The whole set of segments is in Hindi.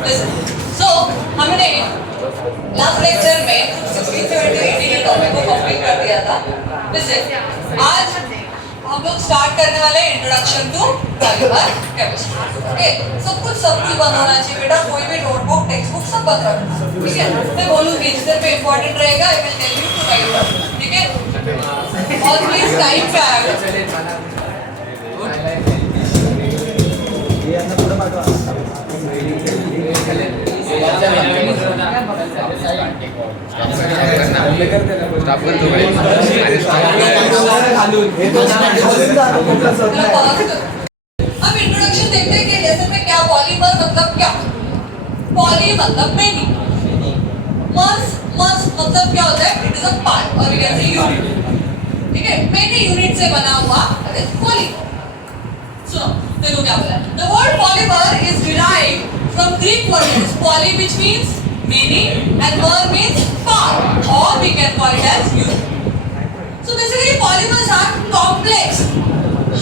सो हमने लास्ट लेक्चर में 16 से 18 के टॉपिक को कंप्लीट कर दिया था। लिसन, आज हम लोग स्टार्ट करने वाले introduction to polymer chemistry. Okay, सब कुछ बंद होना चाहिए बेटा, कोई भी नोटबुक टेक्स्ट बुक सब बंद रखना, ठीक है। मैं बोलूंगी जिधर पे इंपॉर्टेंट रहेगा I will tell you too right, ठीक है। और प्लीज टाइम पे आएगा। अब इंट्रोडक्शन देखते हैं कि जैसे में क्या पॉलीमर मतलब क्या। पॉली मतलब मेनी, मस मतलब क्या होता है, इट इज अ पार्ट और वी कैन से यूनिट, ठीक है। मेनी यूनिट से बना हुआ पॉलीमर। सुनो देखो क्या बोला है। The word polymer is derived from Greek word poly which means many and mer means part, or we can call it as unit. So basically polymers are complex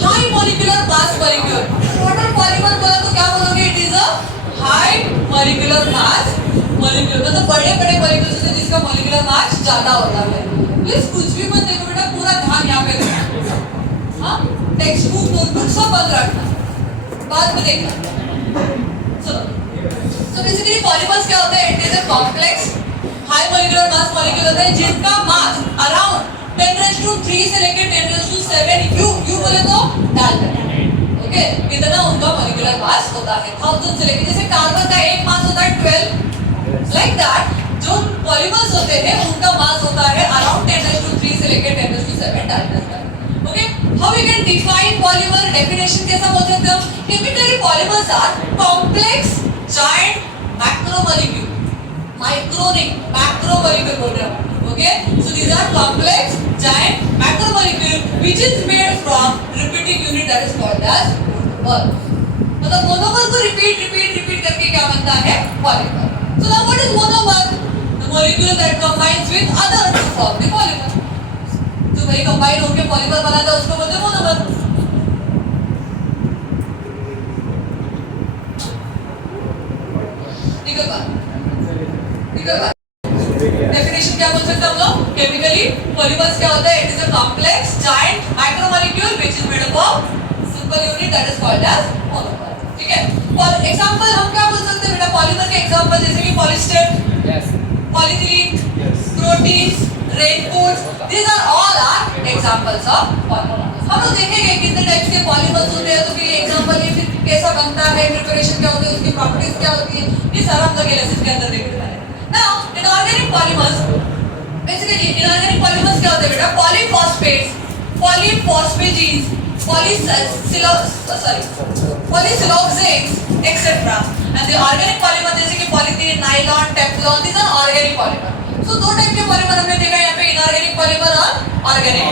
high molecular mass molecule. What are polymer बोला तो क्या बोलोगे, it is a high molecular mass molecule, मतलब बड़े बड़े molecules होते हैं जिसका molecular mass ज्यादा होता है। प्लीज कुछ भी मत देखो बेटा, पूरा ध्यान यहाँ पे देना। हाँ, टेक्स्ट बुक नोटबुक सब बंद रखना, बाद में देखना। So basically polymers क्या होते हैं, it is a complex high molecular mass molecule होता है जिनका मास अराउंड 10⁻³ से लेकर 10⁻⁷ यू बोले तो डालटन, ओके, इतना उनका molecular mass होता है। 1000 से लेकर, जैसे कार्बन का एक मास होता है 12, लाइक दैट जो पॉलीमर्स होते हैं उनका मास होता है अराउंड 10⁻³ से लेकर 10⁻⁷ डालटन। Okay, how we can define polymer? Definition कैसा बोल सकते हैं? Typically polymers are complex giant macromolecule. Micro नहीं, macromolecule बोल रहे हैं। Okay, so these are complex giant macromolecule which is made from repeating unit that is called as monomer. मतलब monomer को repeat करके क्या बनता है, polymer. So now what is monomer? The molecule that combines with other to form the polymer. तो वही कंबाइन होकर पॉलीमर बनाता है, उसको बोलते हैं मोनोमर। डेफिनेशन क्या बोल सकते हैं हम लोग? केमिकली पॉलीमर्स क्या होता है, it is a complex giant micromolecule which is made up of simple unit that is called as monomer, ठीक है। फॉर एग्जांपल हम क्या बोल सकते हैं बेटा, पॉलीमर के एग्जांपल जैसे कि polyester, yes, polythylene, proteins, raincoats, these are all are examples of polymers. हम लोग देखेंगे कितने टाइप्स के पॉलीमर्स होते हैं, तो फिर एग्जांपल ये फिर कैसा बनता है, प्रिपरेशन क्या होती है, उसकी प्रॉपर्टीज क्या होती है, ये सारा हम लोग लेसन के अंदर देखने वाले हैं। Now inorganic polymers, basically inorganic polymers क्या होते हैं बेटा, polyphosphates, polyphosphazenes, polysiloxanes etcetera. And the organic polymer जैसे कि polythene, nylon, Teflon, these are organic polymer. So दो टाइप के पॉलीमर हमने देखा यहाँ पे, इनऑर्गेनिक पॉलीमर और organic.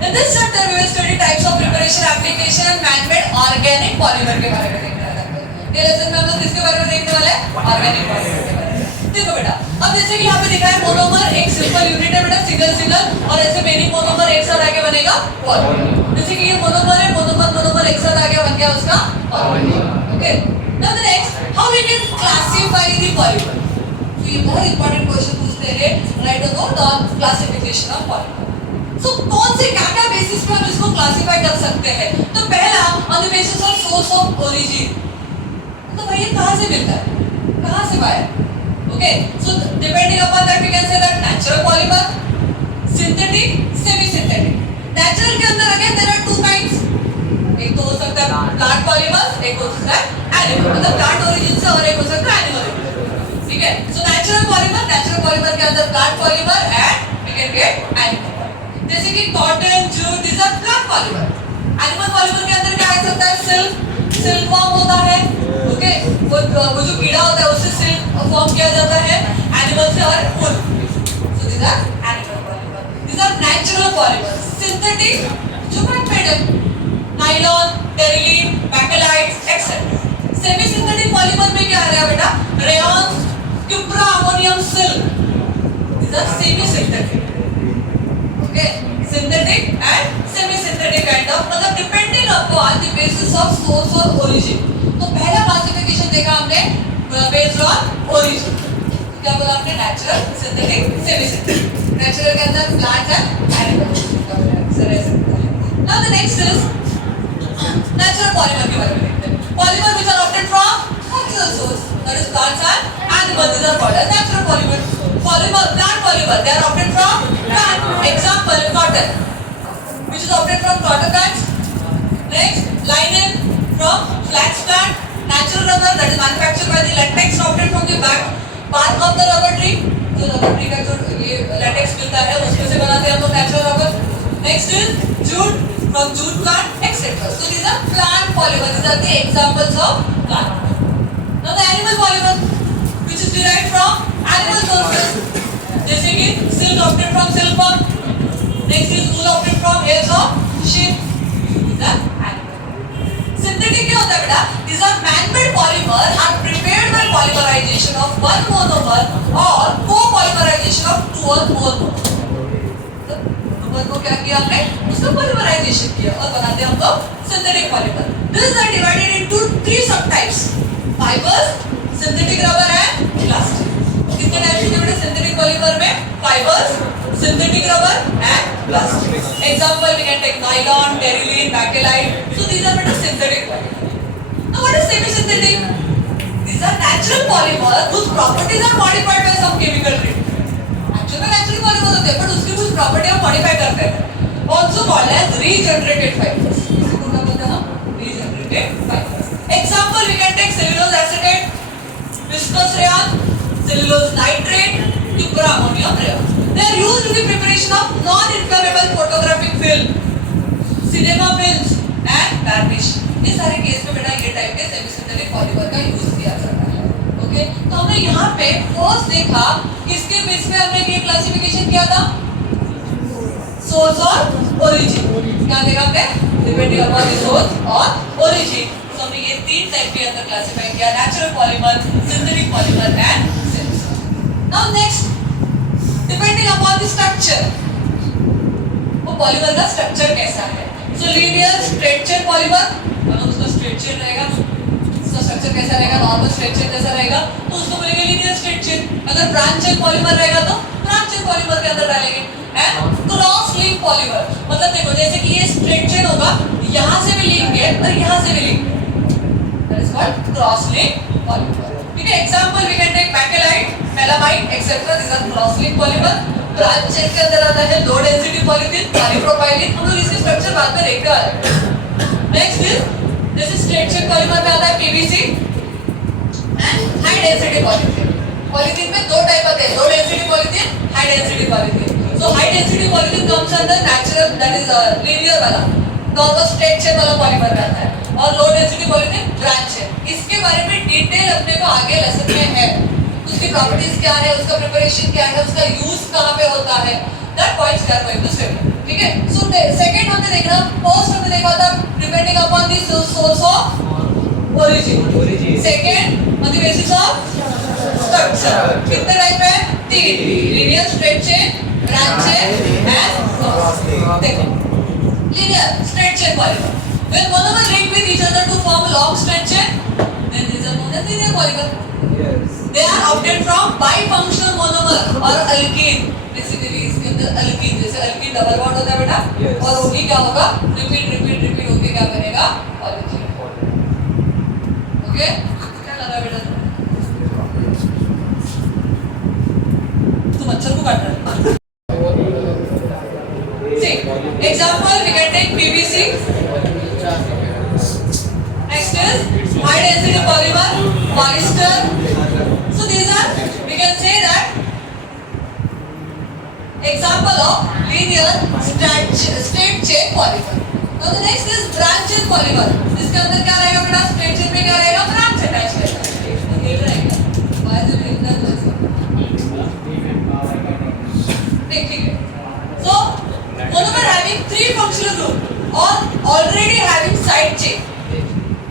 In this chapter we will study types of preparation, application and man-made organic polymer के बारे में देखने वाले हैं। ये लेसन में हम लोग किसके बारे में देखने वाले हैं, ऑर्गेनिक पॉलीमर के बारे में। देखो बेटा, अब जैसे कि यहाँ पे दिखा है मोनोमर एक सिंपल यूनिट है बेटा, सिंगल, और ऐसे मेनी मोनोमर एक साथ आके बनेगा पॉलीमर। जैसे कि ये मोनोमर है, मोनोमर एक साथ आके बन गया उसका polymer, okay. Now the next, how we can classify the polymer. तो ये बहुत इंपॉर्टेंट क्वेश्चन पूछते हैं, write a note on classification of polymer. So कौन से क्या बेसिस पे हम इसको क्लासिफाई कर सकते हैं? तो पहला on the basis of source of origin, तो भाई ये कहां से मिलता है, कहां से पाया, okay. So depending upon that we can say that natural polymer, synthetic, semi synthetic. Natural के अंदर again there are two kinds, एक तो हो सकता है प्लांट पॉलीमर, एक हो सकता है एनिमल, मतलब प्लांट ओरिजिन से, और एक हो सकता है एनिमल ओरिजिन, ठीक है। सो नेचुरल पॉलीमर के अंदर plant polymer and we can get animal, जैसे कि cotton, jute, these are plant polymer। Animal polymer के अंदर क्या आ सकता है, सिल्क वॉर्म होता है, ओके, वो जो कीड़ा होता है उससे सिल्क फॉर्म किया जाता है एनिमल से, और wool. So these are animal polymer, these are natural polymer। Synthetic जो मैन मेड है, nylon, terylene, bakelites etcetera. Semi synthetic polymer में क्या आ रहा है बेटा, rayon, cupra, ammonium, silk, these are semi synthetic, okay, synthetic and semi synthetic kind of, मतलब depending upon the basis of source or origin। तो पहला क्लासिफिकेशन देखा हमने बेस्ड ऑन ओरिजिन। क्या बोला आपने? Natural, synthetic, semi synthetic. Natural के अंदर plant and animals now the next is natural polymer के बारे में देखते हैं। Polymer which are obtained from natural source, that is plants and animals, these are called as natural polymer. Polymer, plant polymer, they are obtained from plant. Example, cotton, which is obtained from cotton plants. Next, linen from flax plant. Natural rubber, that is manufactured by the latex obtained from the bark of the rubber tree. जो रबर ट्री का जो ये latex मिलता है उसमें से बनाते हैं हम लोग natural rubber. Next is jute from jute plant, etc. So these are plant polymer. These are the examples of plant. Now the animal polymer, which is derived from animal sources. जैसे कि silk obtained from silkworm. Next is wool obtained from hairs of sheep. These are synthetic क्या होता है बेटा? These are man-made polymer are prepared by polymerization of one monomer or co-polymerization of two or more monomers. Monomer को क्या किया हमने? उसका polymerization किया और बनाते हैं हम लोग synthetic polymer. These are divided into three subtypes: fibers, synthetic rubber and plastic. कितने टाइप के बेटा synthetic polymer में? Fibers, synthetic rubber and plastic. Example we can take nylon, terylene, bakelite. So these are better synthetic polymer. Now what is semi-synthetic? These are natural polymer whose properties are modified by some chemical treatment. Actually में natural polymer होते हैं पर उसकी कुछ property हम modify करते हैं. Also called as regenerated fibers. इसे क्या बोलते हैं हम? Regenerated fibers. Example we can take cellulose acetate, viscose rayon, cellulose nitrate, cupra-ammonium rayon. They are used in the preparation of non-inflammable photographic film, cinema films and varnish. इस सारे केस में बेटा ये टाइप के सेमी सिंथेटिक पॉलीमर का यूज किया जाता है. ओके, तो हमने यहाँ पे फर्स्ट देखा किसके बेस पे हमने ये क्लासिफिकेशन किया था? सोर्स और ओरिजिन. क्या देखा हमने? डिपेंडिंग अपॉन द सोर्स और ओरिजिन. तो हमने ये तीन टाइप के अंदर क्लासिफाई किया: natural polymer, synthetic polymer and semi. Now next, depending upon the structure, वो पॉलीमर का स्ट्रक्चर कैसा है. सो लीनियर स्ट्रेट चेन पॉलीमर, अगर उसका स्ट्रेट चेन रहेगा उसका स्ट्रक्चर कैसा रहेगा? नॉर्मल स्ट्रेट चेन जैसा रहेगा तो उसको बोलेंगे लीनियर स्ट्रेट चेन. अगर ब्रांच चेन पॉलीमर रहेगा तो ब्रांच चेन पॉलीमर के अंदर डालेंगे. एंड क्रॉस लिंक पॉलीमर, मतलब देखो जैसे कि ये स्ट्रेट चेन होगा, यहाँ से भी लिंक है और यहाँ से भी लिंक है, that is called cross link polymer. ठीक है, example we can take bakelite, melamine etcetera. This are cross link polymer. Branch chain के अंदर आता है लो डेंसिटी पॉलीथीन, पॉलीप्रोपाइलीन. हम लोग इसके स्ट्रक्चर बाद में देखते हैं. नेक्स्ट इज जैसे स्ट्रेट चेन पॉलीमर में आता है PVC and high density polythene. Polythene में दो टाइप आते हैं, लो density polythene, high density polythene. So high density polythene comes under natural, that is linear वाला, नॉर्मल स्ट्रेट चेन वाला पॉलीमर में आता है. और लो डेंसिटी पॉलीथीन ब्रांच चेन. इसके बारे में डिटेल अपने को आगे लेसन में है. उसकी प्रॉपर्टीज क्या है, उसका प्रिपरेशन क्या है, उसका यूज कहां पे होता है, that points we are going to study. ठीक है, सो सेकंड हमने देखा, फर्स्ट हमने देखा था depending upon the source of origin. Second on the basis of structure. कितने टाइप है? तीन: linear, straight chain, branch chain and cross link. देखो linear straight chain polymer, when monomer link with each other to form a long straight chain, then these are known as linear polymer. Yes. They are obtained from bifunctional monomer or alkene. Basically इसके अंदर alkene, जैसे alkene डबल बॉन्ड होता है बेटा. Yes. और वो भी क्या होगा? रिपीट होके क्या बनेगा? polyethylene. Okay? क्या लगा बेटा? तू मच्छर को काट रहा है. See, example we can take PVC. Next is high density polymer, polyester. So these are, we can say that example of linear straight chain polymer. Now the next is branch chain polymer. इसके अंदर क्या रहेगा बेटा? स्ट्रेट चेन में क्या रहेगा? ब्रांच अटैच रहेगा. ये रहेगा. Why is it in the ठीक है. So monomer having three functional group or already having side chain,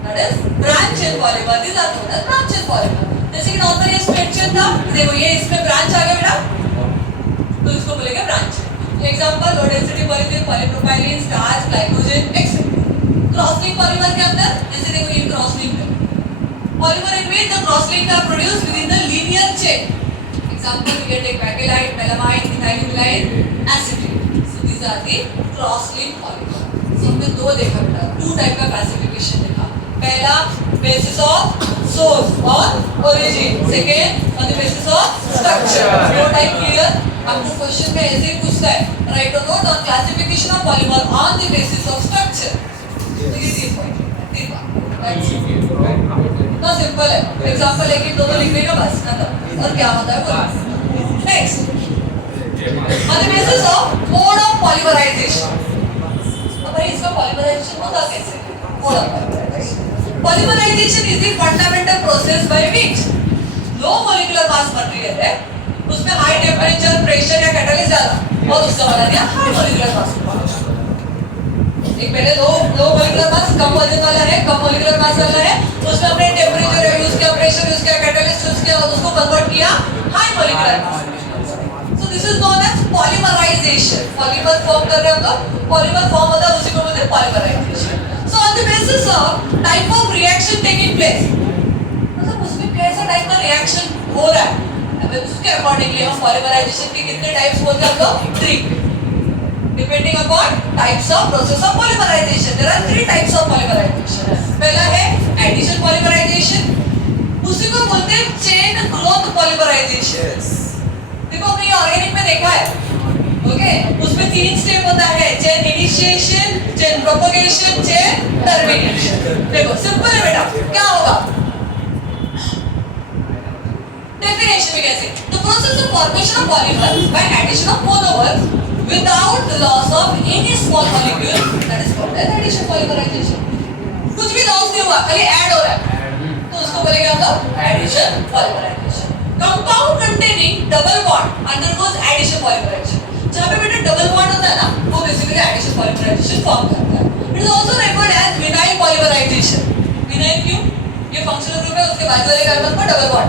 that is branch chain polymer. These are known as branch chain polymer. जैसे कि नॉर्मल ये स्ट्रेट चेन था, देखो ये इसमें ब्रांच आ गया बेटा, तो इसको बोलेंगे ब्रांच. एग्जांपल लो density polythene, polypropylene, starch, glycogen etcetera. Cross link polymer के अंदर जैसे देखो ये क्रॉस लिंक है, Polymer in which the cross-links are produced within the linear chain. Example, we can take bakelite, melamine, ethylene, acetate. So these are the cross-linked polymer. So हमने दो देखा बेटा, two type का classification देखा. पहला basis of source और origin. Second on the basis of structure. दो type clear. आपको question में ऐसे ही पूछता है. Write a note on classification of polymer on the basis of structure. तो ये 3 point. 3 बात. That's it. इतना सिंपल है. एग्जाम्पल एक दो लिख देगा बस खत्म. और क्या होता है वो? Next. On the basis of mode of polymerization. अब भाई इसका polymerization होता कैसे? Mode of polymerization. Polymerization is the fundamental process by which low molecular mass material है, उसमें high temperature, pressure या catalyst डाला और उसका बना दिया high molecular mass. एक पहले लो मोलिकुलर मास कम वजन वाला है, कम मोलिकुलर मास वाला है, तो उसमें हमने टेम्परेचर यूज किया, प्रेशर यूज किया, कैटलिस्ट यूज किया और उसको कन्वर्ट किया high molecular mass. So this is known as polymerization. Polymer form कर रहे हो तो पॉलीमर फॉर्म होता है, उसी को बोलते हैं polymerization. So on the basis of type of reaction taking place, मतलब उसमें कैसा टाइप का रिएक्शन हो रहा है, अब उसके अकॉर्डिंगली हम पॉलीमराइजेशन के कितने टाइप्स बोलते हैं हम लोग? 3. Depending upon types of process of polymerization, there are 3 types of polymerization. पहला है addition polymerization, उसी को बोलते हैं chain growth polymerization. देखो हमने ये ऑर्गेनिक में देखा है, ओके? उसमें 3 स्टेप होता है, chain initiation, chain propagation, chain termination. देखो सिंपल है बेटा, क्या होगा? Definition में कैसे? The process of formation of polymers by addition of monomers without the loss of any small molecule, that is called as addition polymerization. कुछ भी लॉस नहीं हुआ, खाली ऐड हो रहा है, तो उसको बोलेंगे हम लोग addition polymerization. Compound containing double bond undergoes addition polymerization. जहाँ पे बेटा double bond होता है ना, वो basically addition polymerization form करता है. It is also referred as vinyl polymerization. Vinyl क्यों? ये functional group है, उसके बाजू वाले कार्बन पर double bond.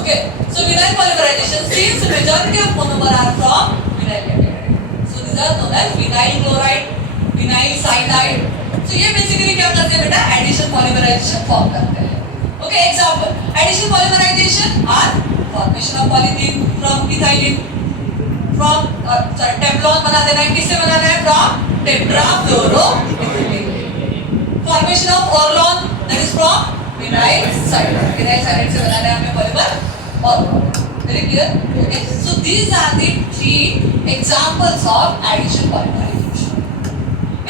Okay, so vinyl polymerization since majority of monomer are from vinyl category. These are known as vinyl chloride, vinyl cyanide. So ये basically क्या करते हैं बेटा? Addition polymerization form करते हैं. Okay, example. Addition polymerization are formation of polyethylene from ethylene, from Teflon बना देना है, किससे बनाना है? From tetrafluoroethylene. Formation of Orlon, that is from vinyl cyanide. Vinyl cyanide से बनाना है हमें polymer Orlon. Very clear? Okay. So these are the 3 examples of addition polymerization.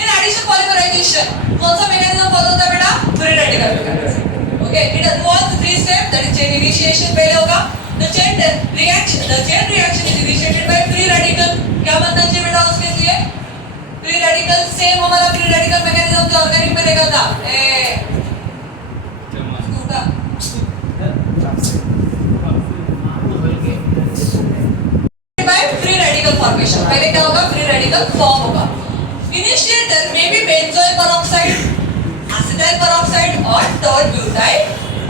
In addition polymerization, कौन सा mechanism follow होता है बेटा? Free radical mechanism. Okay. It involves 3 steps. That is chain initiation पहले होगा. The chain reaction is initiated by free radical. क्या बनना चाहिए बेटा उसके लिए? Free radical same हमारा free radical mechanism जो organic में देखा था. formation. पहले क्या होगा? फ्री रेडिकल फॉर्म होगा. इनिशिएटर में भी बेंजोइल पेरोक्साइड, एसिटाइल पेरोक्साइड और टॉरब्यूटाइल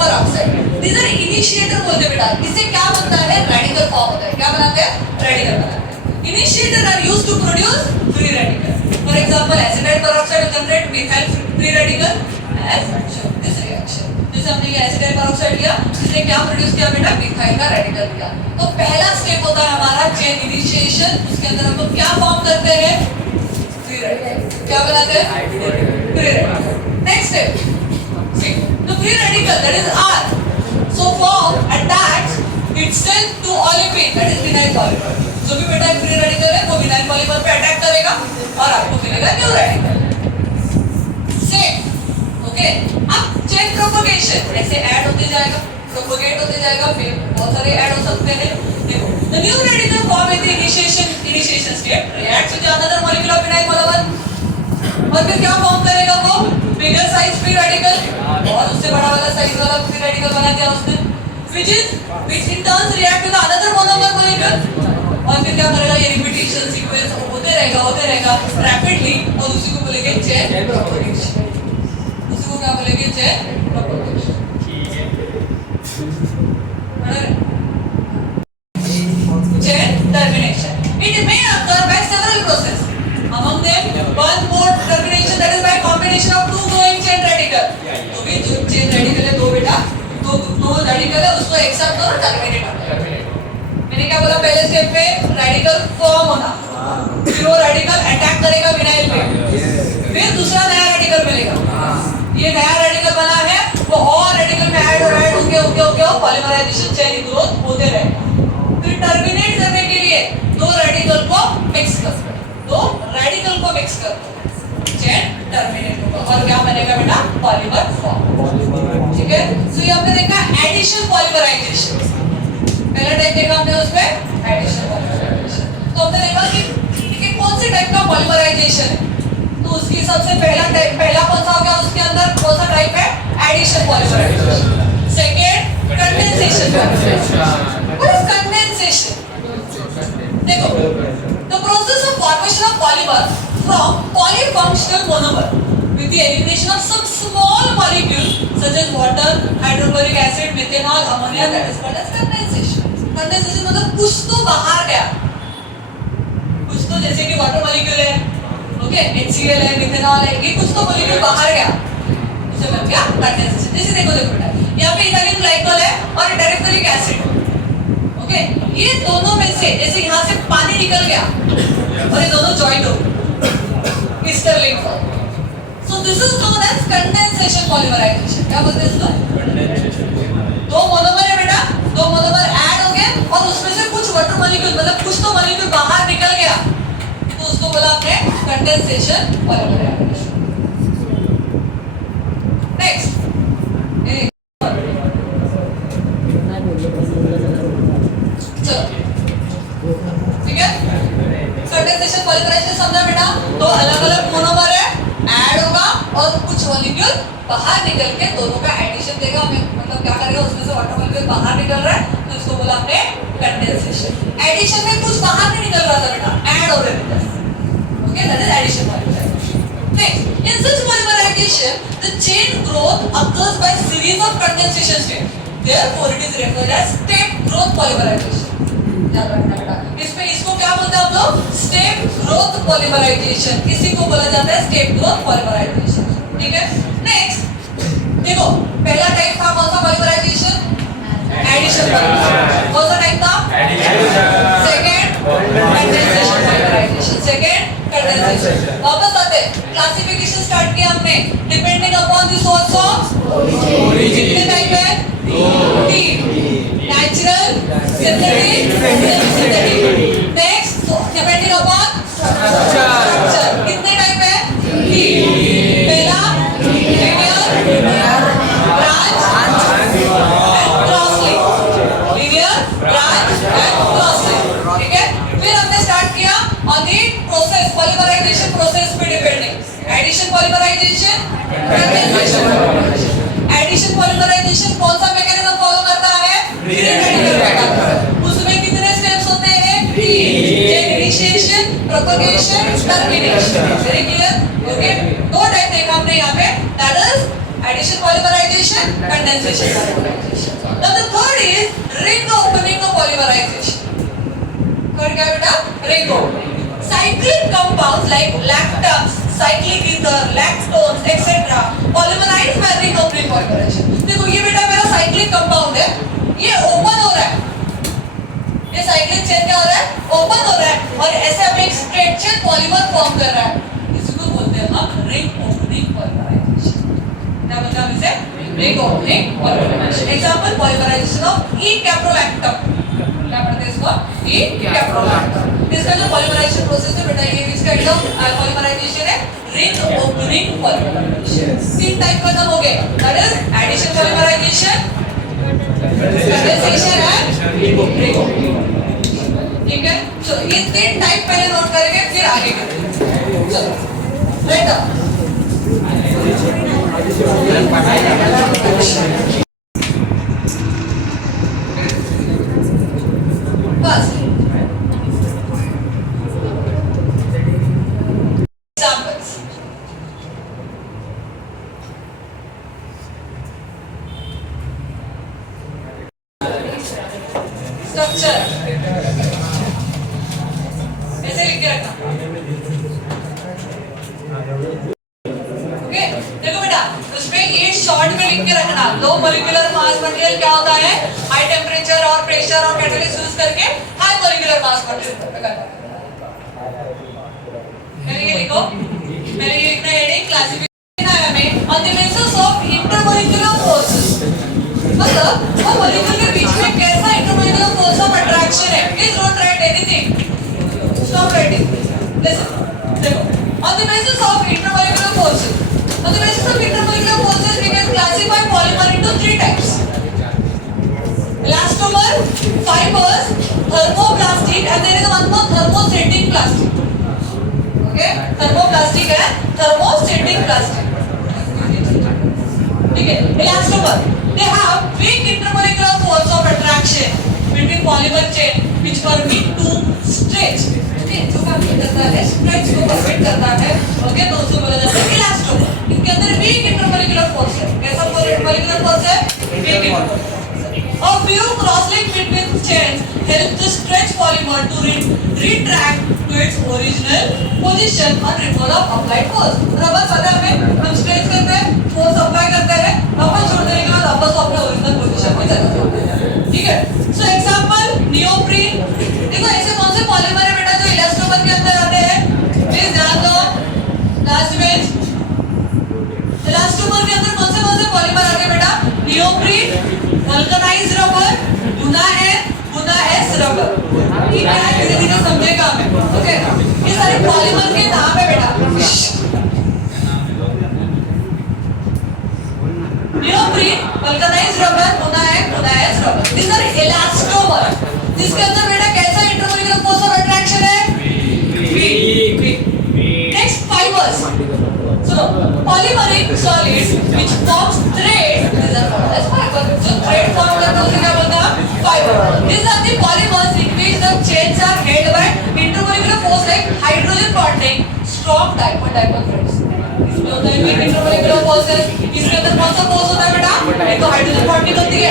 पेरोक्साइड. These are initiator बोलते बेटा. इससे क्या बनता है? रेडिकल फॉर्म होता है. क्या बनाते हैं? रेडिकल बनाते हैं. Initiator are used to produce free radical. For example, acetyl peroxide will generate methyl free radical as shown this reaction. जैसे हमने ये एसिटाइल पेरोक्साइड लिया, इसने क्या प्रोड्यूस किया बेटा? मिथाइल का रेडिकल लिया. तो पहला स्टेप होता है हमारा चेन इनिशिएशन. उसके अंदर हम लोग क्या फॉर्म करते हैं? Free radical. क्या बनाते हैं? Free radical. Next step, see the free radical that is R so form attach itself to olefin, that is vinyl polymer. जो भी बेटा फ्री रेडिकल है वो विनाइल पॉलीमर पे अटैक करेगा और आपको मिलेगा न्यू रेडिकल. सेम. ओके. अब चेन प्रोपगेशन ऐसे ऐड होते जाएगा, प्रोपगेट होते जाएगा, फिर बहुत सारे ऐड हो सकते हैं. देखो the new radical form in the initiation step reacts with another molecule of vinyl polymer और फिर क्या फॉर्म करेगा? वो बिगर साइज फ्री रेडिकल और उससे बड़ा वाला साइज वाला फ्री रेडिकल बना दिया उसने, which in turn react with another monomer molecule और फिर क्या करेगा? ये रिपीटेशन सीक्वेंस होते रहेगा रैपिडली और उसी को बोलेंगे चेन प्रोपगेशन. उसी को क्या बोलेंगे? Chain propagation. Chain termination. It may occur by several processes. Among them, one mode termination, that is by combination of two growing chain radical. तो भी जो chain radical है दो बेटा साथ करो टर्मिनेट होना। मैंने क्या बोला पहले स्टेप पे रेडिकल फॉर्म होना, फिर वो रेडिकल अटैक करेगा विनाइल पे, फिर दूसरा नया रेडिकल मिलेगा, ये नया रेडिकल बना है वो और रेडिकल में ऐड होके पॉलीमराइजेशन चेन ग्रोथ होते रहेगा। फिर टर्मिनेट करने के लिए दो रेडिकल को मिक्स कर चेन टर्मिनेट होगा और क्या बनेगा बेटा पॉलीमर फॉर्म। ठीक है, तो यहाँ पे देखा एडिशन पॉलीमराइजेशन, पहला टाइप देखा हमने उसमें एडिशन पॉलीमराइजेशन। तो हमने देखा कि कौन से टाइप का पॉलीमराइजेशन है, तो उसके हिसाब से पहला कौन सा हो गया, उसके अंदर कौन सा टाइप है addition polymerization. Second condensation. What is condensation? देखो the process of formation of polymer from polyfunctional monomer with the elimination of some small molecules such as water, hydrochloric acid, methanol, ammonia, that is called as condensation. Condensation मतलब कुछ तो बाहर गया, कुछ तो जैसे कि वाटर मॉलिक्यूल है, ओके, HCl है, मिथेनॉल है, ये कुछ तो मॉलिक्यूल बाहर गया, उसे बन गया कंडेंसेशन। जैसे देखो बेटा यहाँ पे इथाइल ग्लाइकॉल है और टेरिफेरिक एसिड, ओके, ये दोनों में से जैसे यहाँ से पानी निकल गया और ये दोनों जॉइंट हो crystalline form. So this is known as condensation polymerization. क्या बोलते हैं इसको? दो मोनोमर है बेटा, दो मोनोमर ऐड हो गए और उसमें से कुछ वाटर मॉलिक्यूल मतलब कुछ तो मॉलिक्यूल बाहर निकल गया, तो उसको बोला आपने condensation polymerization. Next condensation polymerization समझा बेटा, दो अलग-अलग मोनोमर है, ऐड होगा और कुछ मॉलिक्यूल बाहर निकल के दोनों का एडिशन देगा, मतलब क्या करेगा उसमें से वाटर मॉलिक्यूल बाहर निकल रहा है, तो इसको बोला हमने कंडेंसेशन। एडिशन में कुछ बाहर नहीं निकल रहा था बेटा, ऐड हो रहा है, okay, that is addition polymerization. Next, in such polymerization the chain growth occurs by series of condensation steps, therefore it is referred as step growth polymerization। याद रखना बेटा, इसमें इसको क्या बोलते हैं हम लोग? स्टेप ग्रोथ पॉलीमराइजेशन, इसी को बोला जाता है स्टेप ग्रोथ पॉलीमराइजेशन। ठीक है, नेक्स्ट देखो पहला टाइप था कौन सा पॉलीमराइजेशन? Addition polymerization. कौन सा टाइप था? Addition. Second condensation polymerization. Second condensation. वापस आते क्लासिफिकेशन स्टार्ट किया हमने depending upon the source of origin. कितने टाइप है? तीन, natural, synthetic, next depending upon structure. कितने टाइप है? तीन, पहला linear, branch and cross link. Linear, branch and cross link. ठीक है, फिर हमने स्टार्ट किया on the process, polymerization process पे depending, addition polymerization, condensation polymerization. Addition polymerization कौन सा मैकेनिज्म फॉलो करता है? उसमें कितने स्टेप्स होते हैं? Chain initiation, propagation, termination. Very clear, okay. दो टाइप देखा हमने यहाँ पे, that is addition polymerization, condensation polymerization. Now the third is ring opening polymerization. Third क्या बेटा? Ring opening. Cyclic compounds like lactams, cyclic ether, lactones, etc. polymerize by ring opening polymerization। देखो ये बेटा मेरा cyclic compound है, ये ओपन हो रहा है, ये cyclic chain क्या हो रहा है? ओपन हो रहा है और ऐसे हमें एक straight chain polymer फॉर्म कर रहा है, इसको बोलते हैं हम ring opening polymerization। क्या बोलते हैं हम इसे? ring opening polymerization। Example polymerization of E-caprolactam। क्या पढ़ते हैं इसको? E-caprolactam। इसका जो पॉलीमराइजेशन प्रोसेस है बेटा, ये इसका एकदम पॉलीमराइजेशन है रिंग ओपनिंग पॉलीमराइजेशन। तीन टाइप खत्म हो गए, that is addition polymerization, condensation and ring opening. ठीक है, चलो ये तीन टाइप पहले नोट करेंगे, फिर आगे करेंगे। चलो राइट अप बस स्ट्रक्चर ऐसे लिख के रखना, ओके। देखो बेटा उसमें ये शॉर्ट में लिख के रखना, लो मॉलिक्यूलर मास मटेरियल क्या होता है? हाई टेम्परेचर और प्रेशर और कैटालिस्ट यूज करके हाई मॉलिक्यूलर मास प्रोड्यूस करता है। पहले ये लिखो, पहले ये लिखना हेडिंग क्लासिफिकेशन आया में on the basis of intermolecular forces, मतलब वो मॉलिक्यूल के बीच में कैसा इंटरमॉलिक्यूलर फोर्स ऑफ अट्रैक्शन है। Please don't write anything, stop writing, listen, देखो, on the basis of intermolecular forces, on the basis of intermolecular forces we can classify polymer into three types: elastomer, fibers, thermoplastic, and there is one more thermostatic plastic. Okay, thermoplastic and thermostatic plastic. Okay, elastomer, they have weak intermolecular force of attraction between polymer chain which permit to stretch. जो काम करता है स्ट्रेच को परमिट करता है, ओके, तो उसको बोला जाता है इलास्टोमर। इनके अंदर वीक इंटरमॉलिक्यूलर फोर्स है। कैसा मॉलिक्यूलर फोर्स है? Weak intermolecular. और few cross-link between chains help the stretch polymer to retract to its original position on removal of applied force। बराबर पता है हमें, हम स्ट्रेच करते हैं, फोर्स अप्लाई करते हैं, वापस छोड़ देने के बाद वापस अपने ओरिजिनल पोजीशन में चला जाता है। ठीक है, सो एग्जांपल नियोप्रीन। देखो ऐसे कौन से पॉलीमर है बेटा जो इलास्टोमर के अंदर आते हैं? प्लीज ध्यान दो, लास्ट पेज। इलास्टोमर के अंदर कौन से पॉलीमर आते हैं बेटा? नियोप्रीन, वल्कनाइज्ड रबर, बुना एस रबर। ठीक है, धीरे-धीरे समझेगा हमें, ओके। ये सारे पॉलीमर के नाम है बेटा। नियोप्रीन, वल्कनाइज्ड रबर, बुना S rubber, these are elastomer। जिसके अंदर बेटा कैसा इंटरमॉलिक्यूलर फोर्स ऑफ अट्रैक्शन है? वीक। नेक्स्ट फाइबर्स, सुनो, polymeric solids which forms thread, these are called as fiber। जो थ्रेड फॉर्म करता है उसे क्या बोलते हैं? Fibre. These are the polymers in which the chains are held by intermolecular force like hydrogen bonding, strong dipole threads। इसमें होता है वीक इंटरमॉलिक्यूलर फोर्सेस। इसके अंदर कौन सा फोर्स होता है बेटा? एक तो हाइड्रोजन बॉन्डिंग होती है,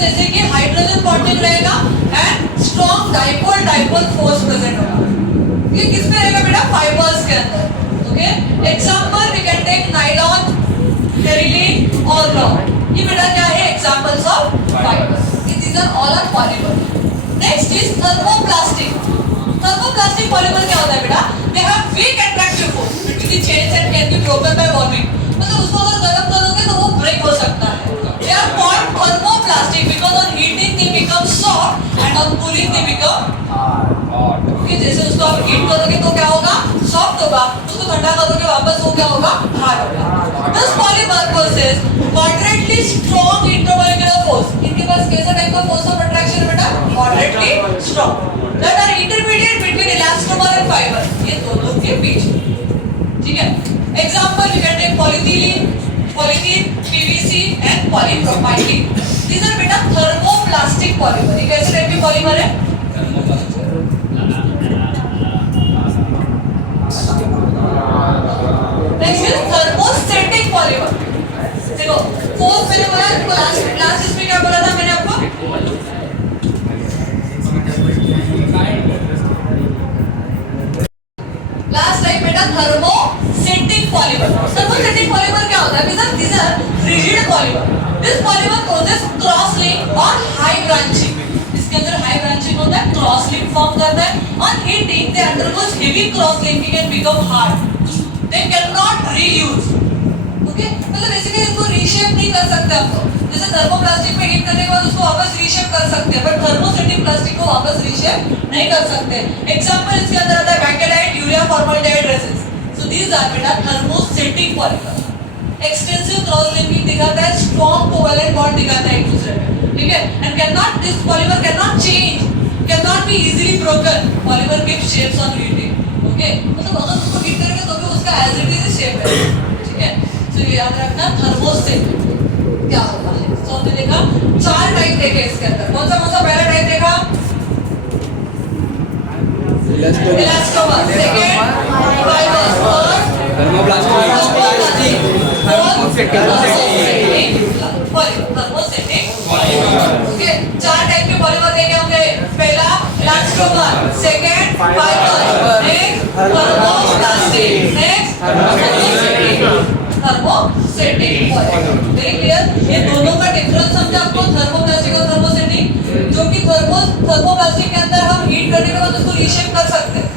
जैसे कि हाइड्रोजन बॉन्डिंग रहेगा and strong dipole force present होगा। ये किस पे रहेगा बेटा? फाइबर्स के अंदर। ओके, example we can take nylon, terylene और ग्राउंड। ये बेटा क्या है? Examples of fibres. These are all are polymer. Next is thermoplastic. Thermoplastic polymer क्या होता है बेटा? They have weak attractive force between the chains and can be broken by warming. मतलब उसको अगर गर्म करोगे तो वो ब्रेक हो सकता है। They are called thermoplastic because on heating they become soft and on cooling they become hard। Okay, जैसे उसको आप हीट करोगे तो क्या होगा? सॉफ्ट होगा, उसको ठंडा करोगे वापस वो क्या होगा? हार्ड होगा। This polymer possess moderately strong intermolecular force। इनके पास कैसा टाइप का फोर्स ऑफ अट्रैक्शन है बेटा? moderately strong, that are intermediate between elastomer and fiber। ये दोनों के बीच। ठीक है, example we can take polyethylene, PVC and polypropylene। These are बेटा thermoplastic polymer। ये कैसे टाइप के पॉलीमर है? Next is thermostatic polymer। देखो, फोर्स मैंने बोला आपको लास्ट इसमें क्या बोला था मैंने आपको? लास्ट टाइम बेटा thermostatic polymer। thermostatic polymer क्या होता है? These are rigid polymer। This polymer possess cross link और high branching। इसके अंदर high branching होता है, cross link form करता है। On heating they undergoes heavy cross linking and become hard। They cannot reuse। Okay, मतलब बेसिकली इसको रीशेप नहीं कर सकते हम लोग। जैसे थर्मोप्लास्टिक में हीट करने के बाद उसको वापस रीशेप कर सकते हैं, बट थर्मोस्टेटिक प्लास्टिक को वापस रीशेप नहीं कर सकते। एग्जांपल इसके अंदर आता है bakelite, urea formaldehyde resins. So these are बेटा thermostatic polymer. Extensive cross linking दिखाता है, स्ट्रॉन्ग कोवेलेंट बॉन्ड दिखाता है एक दूसरे में। ठीक है, and can not, this polymer can not change, can not be easily broken. Polymer gives shapes on heating. Okay, मतलब अगर उसको हीट करेंगे तो भी उसका एज इट इज शेप है। ठीक है, तो ये याद रखना थर्मोस्टेट क्या होता है। तो हमने देखा 4 टाइप देखे इसके अंदर। कौन सा पहला टाइप देखा? Elastomer, second fibres, third thermoplastic, thermostatic. Okay, 4 type के पॉलीमर देखे होंगे। पहला elastomer, second fibre, next thermoplastic, next thermostatic. Thermosetting polymer. Very clear. ये दोनों का डिफरेंस समझा आपको, थर्मोप्लास्टिक और थर्मोसेटिक। जो कि थर्मोप्लास्टिक के अंदर हम हीट करने के बाद उसको रीशेप कर सकते हैं,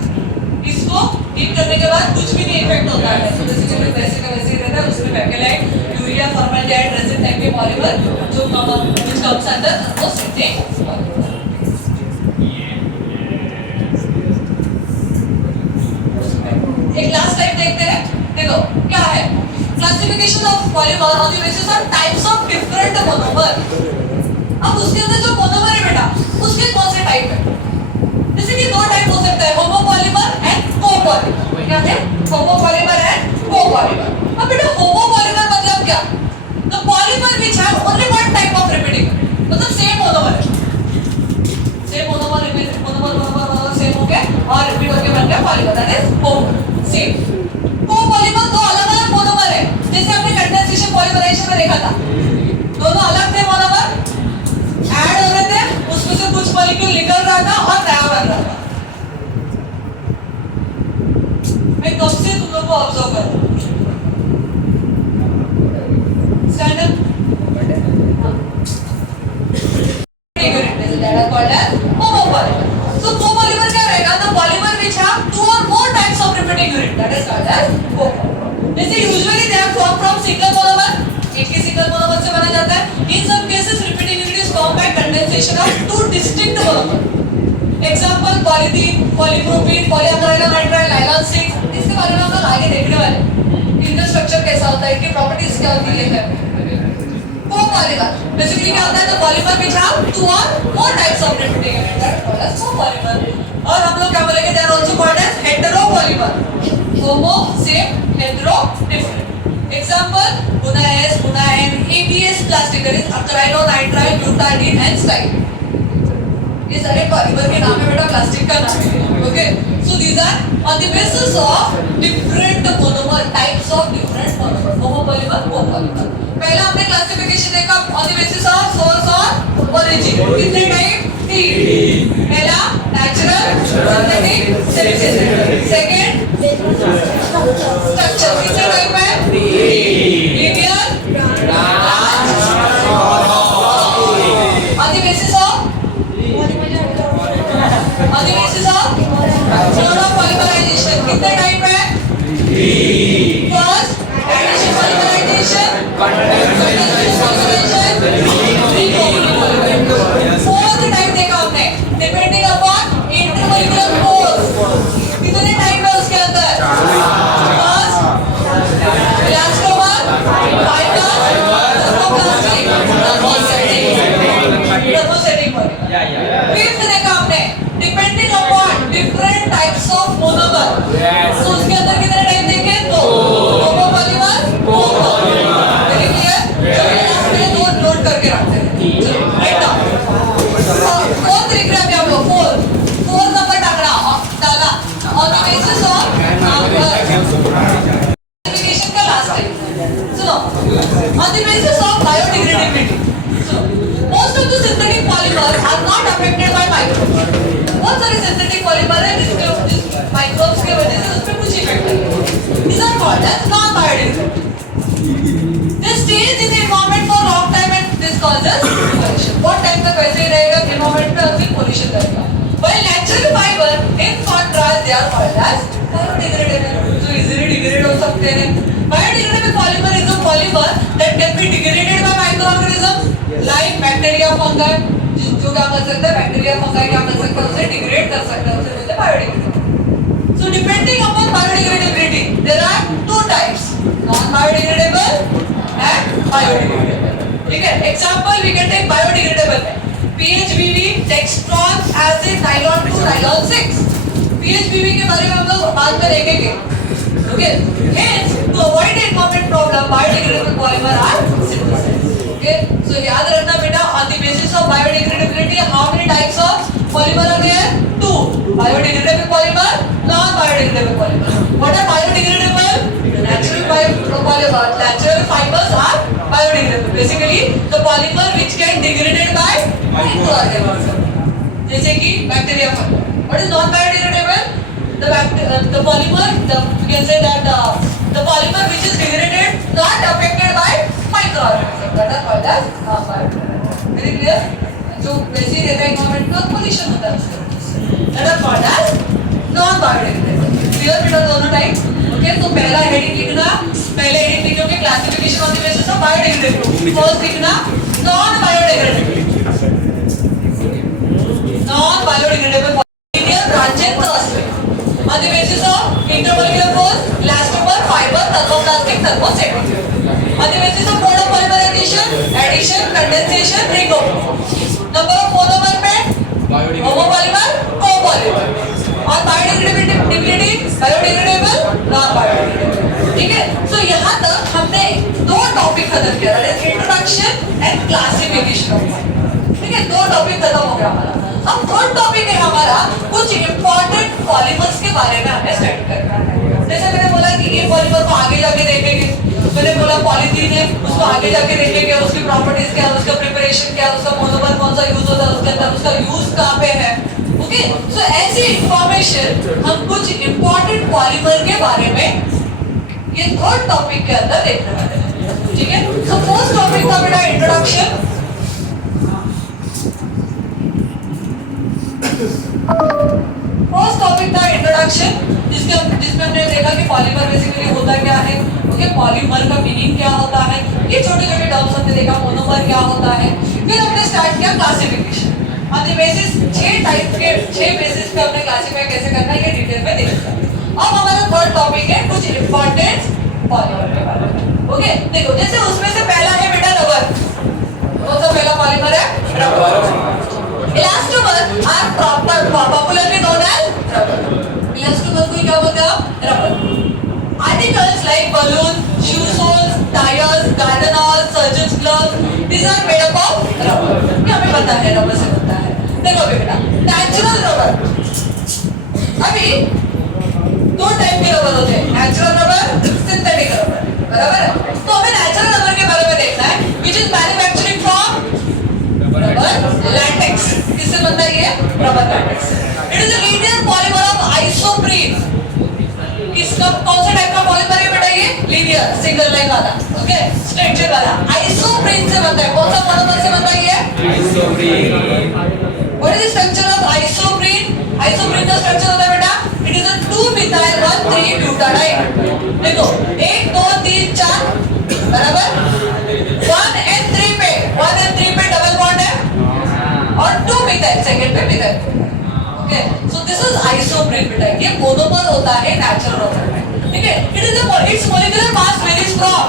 इसको हीट करने के बाद कुछ भी नहीं इफेक्ट होता है, तो बेसिकली वैसे का वैसे ही रहता है। उसमें Bakelite, urea, formaldehyde, resin type के पॉलीमर जो which comes under thermosetting polymer. एक लास्ट टाइप देखते हैं। देखो क्या है, classification of polymer on the basis of types of different monomer. अब उसके अंदर जो मोनोमर है बेटा, उसके कौन से टाइप है? जैसे कि दो टाइप हो सकता है, होमोपॉलीमर एंड कोपॉलीमर। क्या है? Homopolymer and copolymer. अब बेटा होमोपॉलीमर मतलब क्या? The polymer which have only one type of repeating, मतलब सेम मोनोमर है, same monomer repeat monomer same हो गया और रिपीट होके बन गया polymer, that is homo same. Copolymer दो अलग-अलग मोनोमर है, जैसे हमने कंडेंसेशन पॉलीमराइजेशन में देखा था, दोनों अलग थे मोनोमर, ऐड हो रहे थे, उसमें से कुछ मॉलिक्यूल निकल रहा था और नया बन रहा था। मैं कब से तुम लोग को ऑब्जर्व कर रहा हूं, stand up. That are called as homopolymer. So copolymer क्या रहेगा? The polymer which have two or more types of repeating unit, that is called as copolymer. जैसे usually they are formed from single monomer, एक ही single monomer से बना जाता है। In some cases repeating unit is formed by condensation of two distinct monomer. Example polythene, polypropylene, polyacrylamide nitrile, nylon 6। इसके बारे में हम लोग आगे देखने वाले हैं। इनका स्ट्रक्चर कैसा होता है, इनकी प्रॉपर्टीज क्या होती है। कोपॉलीमर बेसिकली क्या होता है? The polymer which have two or more types of repeating unit, that is called as copolymer. और हम लोग क्या बोलेंगे, they are also called as heteropolymer. Homo same, hetero different. Example Buna S, Buna N, ABS plastic, that is acrylonitrile, butadiene and style. ये सारे पॉलीमर के नाम है बेटा, प्लास्टिक का नाम है। Okay, so these are on the basis of different monomer, types of different monomer, homopolymer, copolymer. पहला हमने क्लासिफिकेशन देखा on the basis of source और ओरिजिन। कितने टाइप? तीन। पहला natural, synthetic, semi synthetic. Second structure, कितने टाइप है? Linear, on the basis of fluoropolymerization, कितने टाइप है? First addition polymerization, fourth type देखा हमने, डिपेंडिंग अपॉन इंटरमोलिकुलर फोर्स। कितने टाइप है उसके अंदर? First elastomer, fibre, thermoplastic, thermosetting polymer. Fifth देखा हमने, depending upon different types of monomer. तो उसके अंदर कितने टाइप देखे? दो, होमोपॉलीमर, कोपॉलीमर। Very clear. चलिए दो नोट करके रखते हैं। राइट नाउ फोर्थ लिख रहे हैं हम लोग, फोर्थ नंबर डाला on the basis of classification का लास्ट टाइम। सुनो, on the basis of biodegradability. Most of the synthetic polymers are not affected by microbes. बहुत सारे synthetic polymer हैं जिसके microbes के वजह से उसपे कुछ इफेक्ट नहीं है। These are called as non-biodegradable. They stay in the environment for long time and this causes pollution. बहुत टाइम तक वैसे ही रहेगा environment में और फिर pollution करेगा। While natural fiber, in contrast, they are called as biodegradable. So easily degrade हो सकते हैं। Biodegradable polymer is a polymer that can be degraded by microorganisms like bacteria, fungi, जो क्या कर सकते हैं, बैक्टीरिया, फंगाई क्या कर सकते हैं, उसे डिग्रेड कर सकते हैं, उसे बोलते हैं biodegradable. So depending upon biodegradability, there are two types, non-biodegradable and biodegradable. ठीक है? Example we can take biodegradable में PHBV, Dextron, acid, nylon 2, nylon 6। PHBV के बारे में हम लोग बाद में देखेंगे। Okay? Hence, to avoid the environment problem, biodegradable polymer are synthesized. Okay? So याद रखना बेटा, on the basis of biodegradability, how many types of polymer are there? Two. Biodegradable polymer, non-biodegradable polymer. What are biodegradable? The natural polymer, natural fibers are biodegradable. Basically, the polymer which can degraded by microorganisms. जैसे कि bacteria, fungi. What is non-biodegradable? The polymer, you can say that The polymer which is degraded, not affected by microorganisms, that are called as non-biodegradable. Very clear? जो वैसे ही रहता है environment का pollution होता है उसके वजह से, that are called as non-biodegradable. Clear बेटा दोनों टाइप? Okay, तो पहला heading लिखना, पहले heading लिखोगे classification on the basis of biodegradability. First लिखना non-biodegradable. Non-biodegradable polymer branches first on the basis of intermolecular force, elastomer, fiber, thermoplastic, thermostatic. On the basis of mode of polymerization, addition, condensation, regrowth. Number of monomer में homopolymer, copolymer. और biodegradability, biodegradable, non-biodegradable. ठीक है? So यहाँ तक हमने दो टॉपिक खत्म किया, that is introduction and classification of polymer. ठीक है? दो टॉपिक खत्म हो गया हमारा. अब थर्ड टॉपिक है हमारा कुछ इंपॉर्टेंट पॉलीमर्स के बारे में हमें स्टडी करना है. जैसे मैंने बोला कि ये पॉलीमर को आगे जाके देखेंगे, मैंने बोला पॉलीथीन है उसको आगे जाके देखेंगे, उसकी प्रॉपर्टीज क्या है, उसका प्रिपरेशन क्या है, उसका मोनोमर कौन सा यूज होता है उसके अंदर, उसका यूज कहाँ पे है. ओके, सो ऐसी इंफॉर्मेशन हम कुछ इंपॉर्टेंट पॉलीमर के बारे में ये थर्ड टॉपिक के अंदर देखने वाले हैं. ठीक है, सो फर्स्ट टॉपिक था बेटा इंट्रोडक्शन. फर्स्ट टॉपिक था इंट्रोडक्शन, जिसमें हमने देखा कि पॉलीमर बेसिकली होता क्या है. ओके, पॉलीमर का मीनिंग क्या होता है, ये छोटे छोटे टर्म्स हमने देखा. मोनोमर क्या होता है. फिर हमने स्टार्ट किया classification on the basis 6 basis पे हमने क्लासिफाई कैसे करना है ये डिटेल में देखा. अब हमारा थर्ड टॉपिक है कुछ इंपॉर्टेंट पॉलीमर के बारे में. ओके, देखो जैसे उसमें से पहला है बेटा रबर. कौन सा पहला पॉलीमर है? Rubber. Elastomers are popularly known as rubber. Elastomers को क्या बोलते हैं? Rubber. Articles like balloon, shoe soles, tires, gardeners, surgeon's gloves, these are made up of rubber. ये हमें पता है रबर से बनता है. देखो बेटा, natural rubber. अभी दो टाइप के रबर होते हैं, natural rubber, synthetic rubber. बराबर है? तो हमें natural rubber के बारे में देखना है, which is manufacturing from rubber latex. किससे बनता है ये? Rubber latex. It is a linear polymer of isoprene. किसका कौन सा टाइप का पॉलीमर है बेटा ये? लीनियर सिंगल लाइन वाला. ओके, स्ट्रेट शेप वाला आइसोप्रीन से बनता है. कौन सा पॉलीमर से बनता है ये? Isoprene. What is the structure of isoprene? Isoprene का स्ट्रक्चर होता है बेटा, it is a 2 methyl 1 3 butadiene. देखो 1 2 3 4 बराबर. 1 and 3 पे डबल बॉन्ड है और 2 मिथाइल सेकंड पे methyl. Okay, so this is isoprene बेटा. ये मोनोमर होता है नेचुरल रबर में. ठीक है, it is it's molecular mass varies from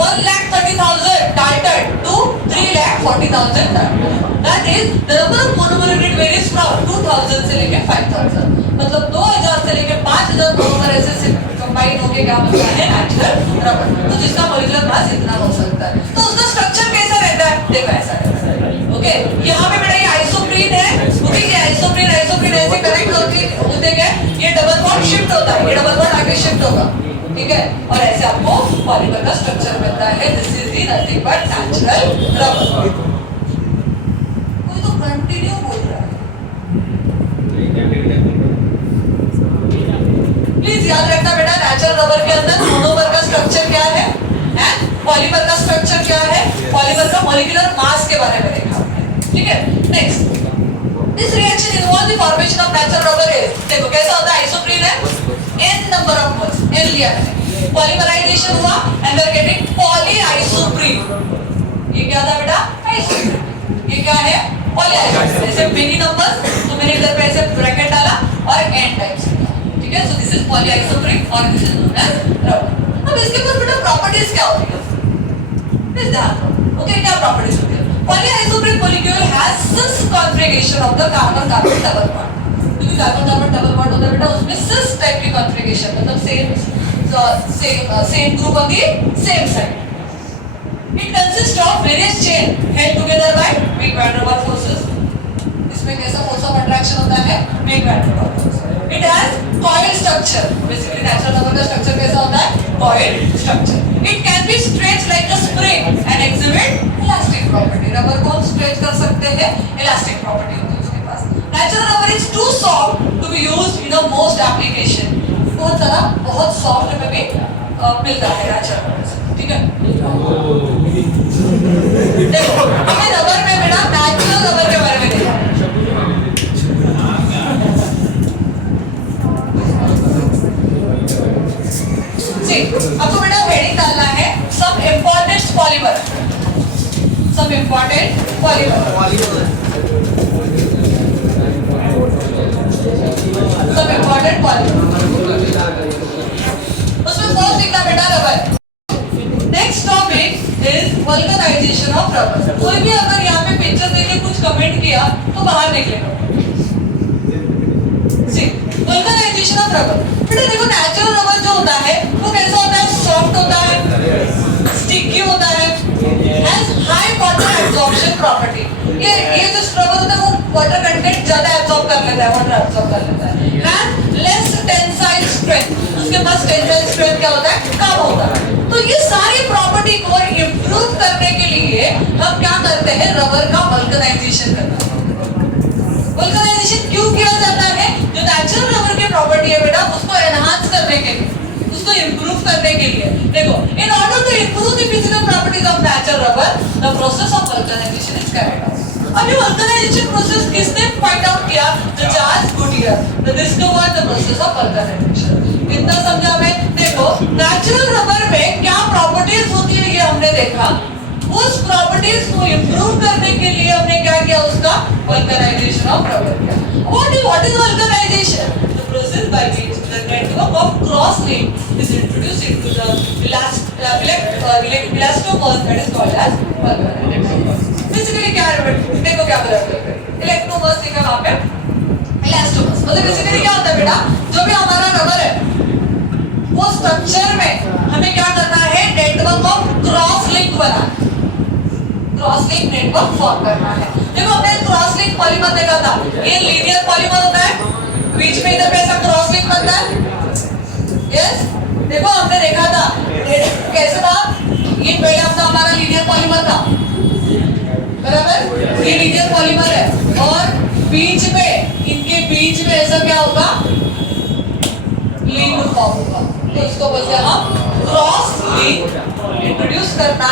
1,30,000 Dalton to 3,40,000 Dalton. That is the number of monomer unit varies from 2,000 से लेके 5,000. मतलब 2,000 से लेके 5,000 मोनोमर ऐसे कंबाइन होके क्या बनता है? Natural rubber. तो जिसका मॉलिक्यूलर मास इतना हो सकता है. तो उसका स्ट्रक्चर कैसा रहता है? देखो ऐसा रहता है. ओके, यहाँ पे बेटा ये आइसोप्रीन है. ओके, ये आइसोप्रीन ऐसे कनेक्ट होते हैं, ये डबल बॉन्ड शिफ्ट होता है, ये डबल बॉन्ड आगे शिफ्ट होगा. ठीक है, और ऐसे आपको पॉलीमर का स्ट्रक्चर मिलता है. This is the nothing but natural rubber. कोई तो कंटिन्यू बोल रहा है. प्लीज याद रखना बेटा, नेचुरल रबर के अंदर मोनोमर का स्ट्रक्चर क्या है एंड पॉलीमर का स्ट्रक्चर क्या है. पॉलीमर का मॉलिक्यूलर मास के बारे में देखा. ठीक है, next. This reaction involve the formation of natural rubber is. देखो कैसा होता है. आइसोप्रीन है, n number of moles, n लिया है, पॉलीमराइजेशन हुआ एंड वी आर गेटिंग पॉलीआइसोप्रीन. ये क्या था बेटा? आइसोप्रीन. ये क्या है? पॉलीआइसोप्रीन. ऐसे मेनी नंबर्स, तो मैंने इधर पे ऐसे ब्रैकेट डाला और n टाइप्स. ठीक है, सो दिस इज पॉलीआइसोप्रीन और this is known as rubber. अब इसके पास बेटा प्रॉपर्टीज क्या होती है? प्लीज ध्यान दो. ओके, क्या प्रॉपर्टीज होती है? Polyisoprene molecule has cis configuration of the carbon-carbon double bond. क्योंकि carbon-carbon double bond होता है बेटा, उसमें cis type की configuration, मतलब same group on the same side. It consists of various chain held together by weak van der Waals forces. इसमें कैसा force of attraction होता है? weak van der Waals force. It has coil structure. Basically natural rubber का structure कैसा होता है? coil structure. It can be stretched like a spring and exhibit elastic property. Rubber को हम stretch कर सकते हैं, elastic property होती है उसके पास. Natural rubber is too soft to be used in the most application. बहुत सारा बहुत soft में भी मिलता है नेचुरल, ठीक है। देखो हमें रबर में बेटा नेचुरल रबर के बारे में देखा, आपको बेटा हेडिंग डालना है सब इम्पोर्टेंट पॉलीमर, सब इम्पोर्टेंट पॉलीमर, सब इम्पोर्टेंट पॉलीमर। उसमें फर्स्ट लिखना बेटा rubber. Next topic is vulcanization of rubber. कोई भी अगर यहाँ पे पिक्चर देके कुछ कमेंट किया तो बाहर निकलेगा। वल्कनाइजेशन ऑफ रबर, बेटा देखो नेचुरल रबर जो होता है वो कैसा होता है, सॉफ्ट होता है, स्टिकी होता है, has high water absorption property. ये जो रबर होता है वो वाटर कंटेंट ज्यादा एब्जॉर्ब कर लेता है, वाटर एब्जॉर्ब कर लेता है। हैज लेस टेंसाइल स्ट्रेंथ, उसके पास टेंसाइल स्ट्रेंथ क्या होता है, कम होता है। तो ये सारी प्रॉपर्टी को इंप्रूव करने के लिए हम क्या करते हैं, रबर का वल्कनाइजेशन करते हैं। वल्कनाइजेशन क्यों किया जाता है, जो नेचुरल रबर की प्रॉपर्टी है बेटा उसको एनहांस करने के लिए, उसको इंप्रूव करने के लिए। देखो in order to improve the physical properties of natural rubber the process of vulcanization is carried out. अब ये वल्कनाइजेशन प्रोसेस किसने फाइंड आउट किया, the Charles Goodyear the discover the process of vulcanization. इतना समझा मैं। देखो नेचुरल रबर में क्या प्रॉपर्टीज होती है ये हमने देखा, उस प्रॉपर्टीज को इंप्रूव करने के लिए हमने क्या किया, उसका वल्कनाइजेशन ऑफ रबर किया। What is vulcanization? The process by which the network of cross link is introduced into the elastomers that is called as vulcanization. Basically क्या है, देखो क्या बोला इलेक्ट्रोमर्स लिखा वहाँ पे, elastomers मतलब बेसिकली क्या होता है बेटा, जो भी हमारा रबर है वो स्ट्रक्चर में हमें क्या करना है, network of cross link banana, cross link network form करना है। देखो हमने क्रॉस लिंक पॉलीमर देखा था, ये लीनियर पॉलीमर होता है, बीच में इधर पे ऐसा क्रॉस लिंक बनता है। यस देखो हमने देखा था कैसे था, ये पहले अपना हमारा लीनियर पॉलीमर था, बराबर, ये लीनियर पॉलीमर है और बीच में इनके बीच में ऐसा क्या होगा, लिंक फॉर्म होगा, तो इसको बोलते हैं हम क्रॉस लिंक। इंट्रोड्यूस करना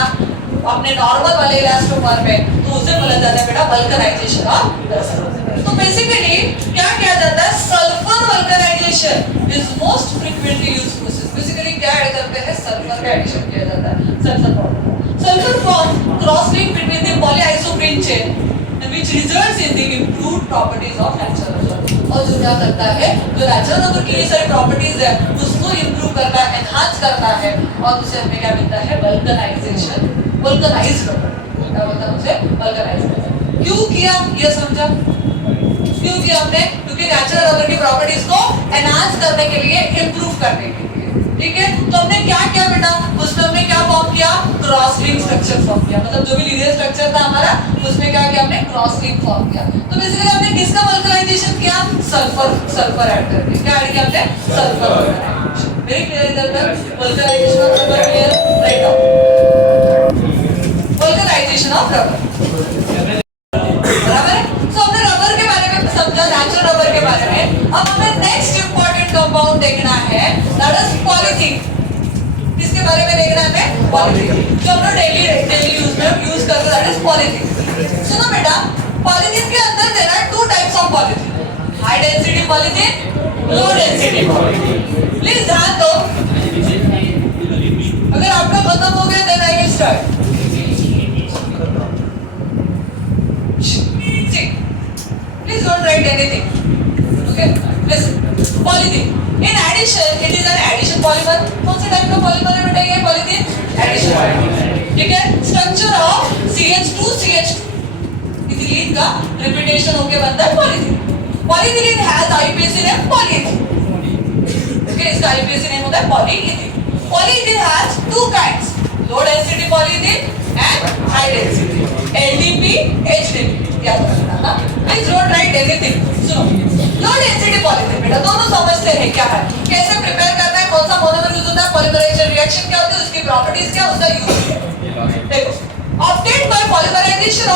अपने नॉर्मल वाले इलास्टोमर में, तो उसे बोला जाता है बेटा वल्कनाइजेशन ऑफ रबर। तो बेसिकली क्या किया जाता है, sulphur vulcanization is most frequently used process. Basically क्या ऐड करते हैं, सल्फर का एडिशन किया जाता है, sulphur powder. Sulphur form cross link between the polyisoprene chain which results in the improved properties of natural rubber. और जो क्या करता है, जो नेचुरल रबर की ये सारी प्रॉपर्टीज है उसको इंप्रूव करता है, एनहांस करता है और उसे हमें क्या मिलता है, वल्कनाइजेशन, वल्कनाइज्ड रबर। क्या बोलते हैं उसे, वल्कनाइज्ड रबर। क्यों किया ये समझा, क्यों किया हमने, क्योंकि नेचुरल रबर की प्रॉपर्टीज को एनहांस करने के लिए, इंप्रूव करने के लिए, ठीक है। तो हमने क्या किया बेटा, उसमें हमने क्या फॉर्म किया, क्रॉस लिंक स्ट्रक्चर फॉर्म किया, मतलब जो भी लीनियर स्ट्रक्चर था हमारा उसमें क्या किया हमने, क्रॉस लिंक फॉर्म किया। तो बेसिकली हमने किसका वल्कनाइजेशन किया, सल्फर, सल्फर ऐड करके क्या ऐड किया हमने, सल्फर वल्कनाइजेशन। वेरी क्लियर इधर पर, vulcanization of rubber clear, right down vulcanization of rubber, बराबर है। सो हमने रबर के बारे में समझा, नेचुरल रबर के बारे में। अब हमें नेक्स्ट इंपॉर्टेंट कंपाउंड देखना है, दैट इज पॉलीथीन। किसके बारे में देखना है, पॉलीथीन, जो हम लोग डेली यूज में यूज करते हैं, दैट इज पॉलीथीन। सुनो बेटा, पॉलीथीन के अंदर there are two types of polythene, high density polythene, low density polythene. Please ध्यान दो, अगर आपका खत्म हो गया then I will start. Please don't write anything. Okay? Listen. Polythene. In addition, it is an addition polymer. कौन से टाइप का पॉलीमर है बेटा ये पॉलीथीन? Addition polymer. ठीक है? Structure of CH2CH2. इथिलीन का रिपीटेशन होके बनता है polythene. Polyethylene has IUPAC name polyethylene. Okay? इसका IUPAC name होता है polyethylene. Polyethylene has two kinds. Low density polyethylene and high density. LDP, HDP. याद रखना ना, प्लीज डोंट राइट एनीथिंग। सुनो, लो डेंसिटी पॉलीथीन बेटा दोनों समझते हैं क्या है, कैसे प्रिपेयर करना है, कौन सा मोनोमर यूज होता है, पॉलीमराइजेशन रिएक्शन क्या होती है, उसकी प्रॉपर्टीज क्या, उसका यूज क्या है। देखो, ऑब्टेन्ड बाय पॉलीमराइजेशन